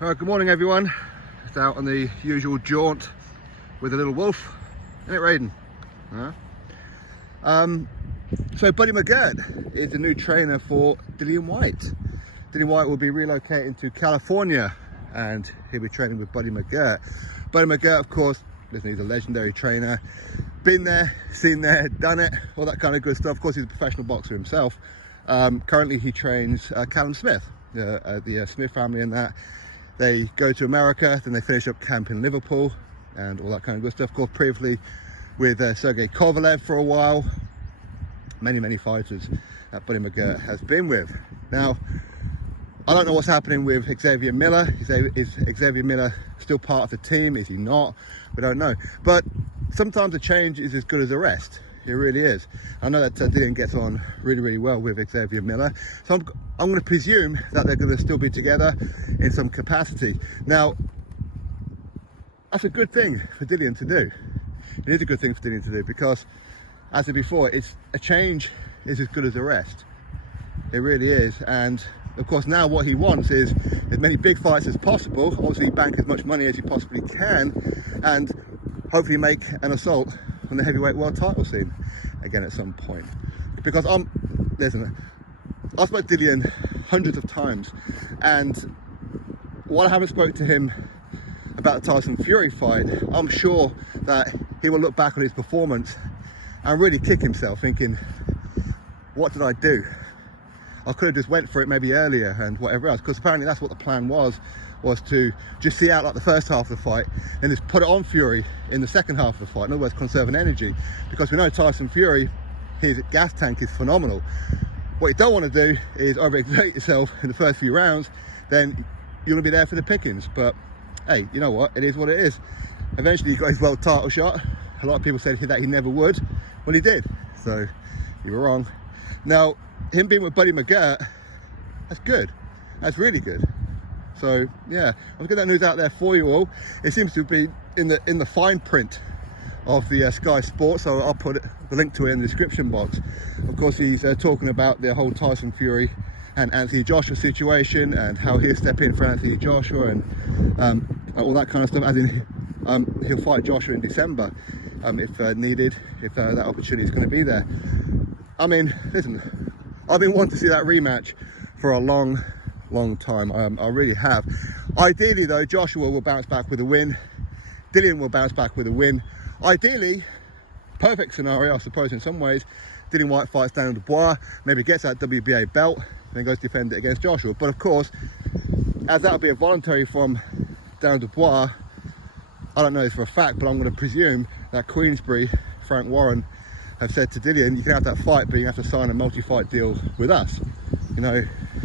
Good morning everyone. Just out on the usual jaunt with a little wolf. Isn't it Raiden? So Buddy McGirt is the new trainer for Dillian Whyte. Dillian Whyte will be relocating to California and he'll be training with Buddy McGirt. Buddy McGirt, of course, listen, he's a legendary trainer. Been there, seen there, done it, all that kind of good stuff. Of course, he's a professional boxer himself. Currently he trains Callum Smith, the Smith family, and that. They go to America, then they finish up camp in Liverpool and all that kind of good stuff. Of course, previously with Sergey Kovalev for a while. Many fighters that Buddy McGirt has been with. Now, I don't know what's happening with Xavier Miller. Is Xavier Miller still part of the team? Is he not? We don't know. But sometimes a change is as good as a rest. It really is. I know that Dillian gets on really well with Xavier Miller, so I'm going to presume that they're going to still be together in some capacity. Now, that's a good thing for Dillian to do. It is a good thing for Dillian to do because, as I said before, it's a change is as good as a rest. It really is. And of course, now what he wants is as many big fights as possible. Obviously, bank as much money as he possibly can, and hopefully make an assault on the heavyweight world title scene again at some point. Because I've spoken to Dillian hundreds of times, and while I haven't spoke to him about the Tyson Fury fight, I'm sure that he will look back on his performance and really kick himself thinking, what did I do? I could have just went for it maybe earlier and whatever else, because apparently that's what the plan was to just see out like the first half of the fight and just put it on Fury in the second half of the fight. In other words, conserving energy, because we know Tyson Fury, his gas tank is phenomenal. What you don't want to do is overexert yourself in the first few rounds, then you're going to be there for the pickings. But hey, you know what, it is what it is. Eventually he got his world title shot. A lot of people said that he never would. Well, he did, so you were wrong. Now, him being with Buddy McGirt, that's good. That's really good. So yeah, I'll get that news out there for you all. It seems to be in the fine print of the Sky Sports, so I'll put the link to it in the description box. Of course, he's talking about the whole Tyson Fury and Anthony Joshua situation and how he'll step in for Anthony Joshua and all that kind of stuff. As in, he'll fight Joshua in December if needed, if that opportunity is going to be there. I mean, listen, I've been wanting to see that rematch for a long time. I really have. Ideally though, Joshua will bounce back with a win. Dillian will bounce back with a win. Ideally, perfect scenario I suppose in some ways, Dillian Whyte fights Daniel Dubois, maybe gets that WBA belt, then goes to defend it against Joshua. But of course, as that'll be a voluntary from Daniel Dubois, I don't know this for a fact, but I'm going to presume that Queensbury, Frank Warren, have said to Dillian, you can have that fight, but you have to sign a multi-fight deal with us. You know,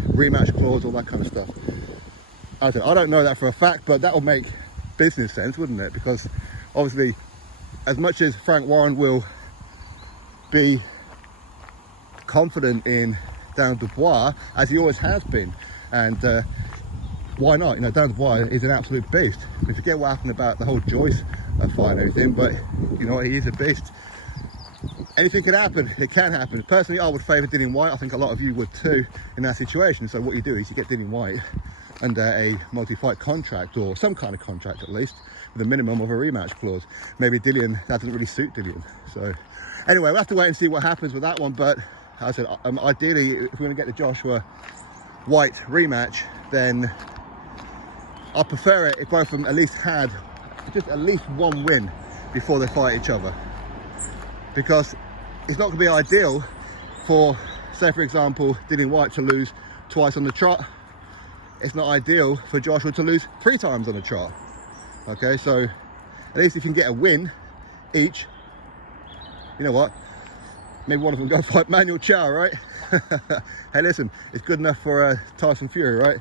rematch clause, all that kind of stuff. I don't know that for a fact, but that will make business sense, wouldn't it? Because obviously, as much as Frank Warren will be confident in Daniel Dubois, as he always has been, and why not? You know, Daniel Dubois is an absolute beast. We forget what happened about the whole Joyce fight and everything, but you know, he is a beast. Anything can happen. It can happen. Personally, I would favour Dillian Whyte. I think a lot of you would too in that situation. So what you do is you get Dillian Whyte under a multi-fight contract, or some kind of contract at least, with a minimum of a rematch clause. Maybe Dillian, that doesn't really suit Dillian. So anyway, we'll have to wait and see what happens with that one. But as I said, ideally, if we're going to get the Joshua Whyte rematch, then I prefer it if both of them at least had just at least one win before they fight each other. Because it's not going to be ideal for, say for example, Dillian Whyte to lose twice on the trot. It's not ideal for Joshua to lose 3 times on the trot. Okay, so at least if you can get a win each, you know what? Maybe one of them go fight Manuel Chow, right? Hey, listen, it's good enough for Tyson Fury, right?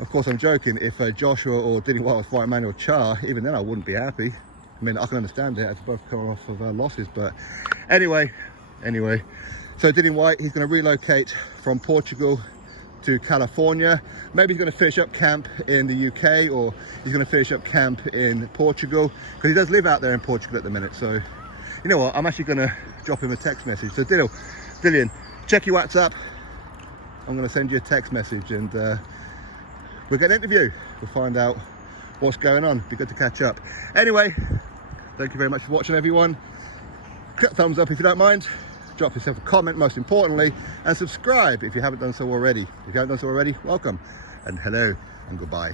Of course, I'm joking. If Joshua or Dillian Whyte was fighting Manuel Chow, even then I wouldn't be happy. I mean, I can understand it as both come off of losses, but anyway. So Dillian Whyte, he's going to relocate from Portugal to California. Maybe he's going to finish up camp in the UK, or he's going to finish up camp in Portugal, because he does live out there in Portugal at the minute. So, you know what? I'm actually going to drop him a text message. So Dillian, check your WhatsApp. I'm going to send you a text message, and we'll we'll get an interview. We'll find out what's going on. Be good to catch up. Anyway, thank you very much for watching, everyone. Click thumbs up if you don't mind. Drop yourself a comment, most importantly, and subscribe if you haven't done so already. If you haven't done so already, welcome, and hello, and goodbye.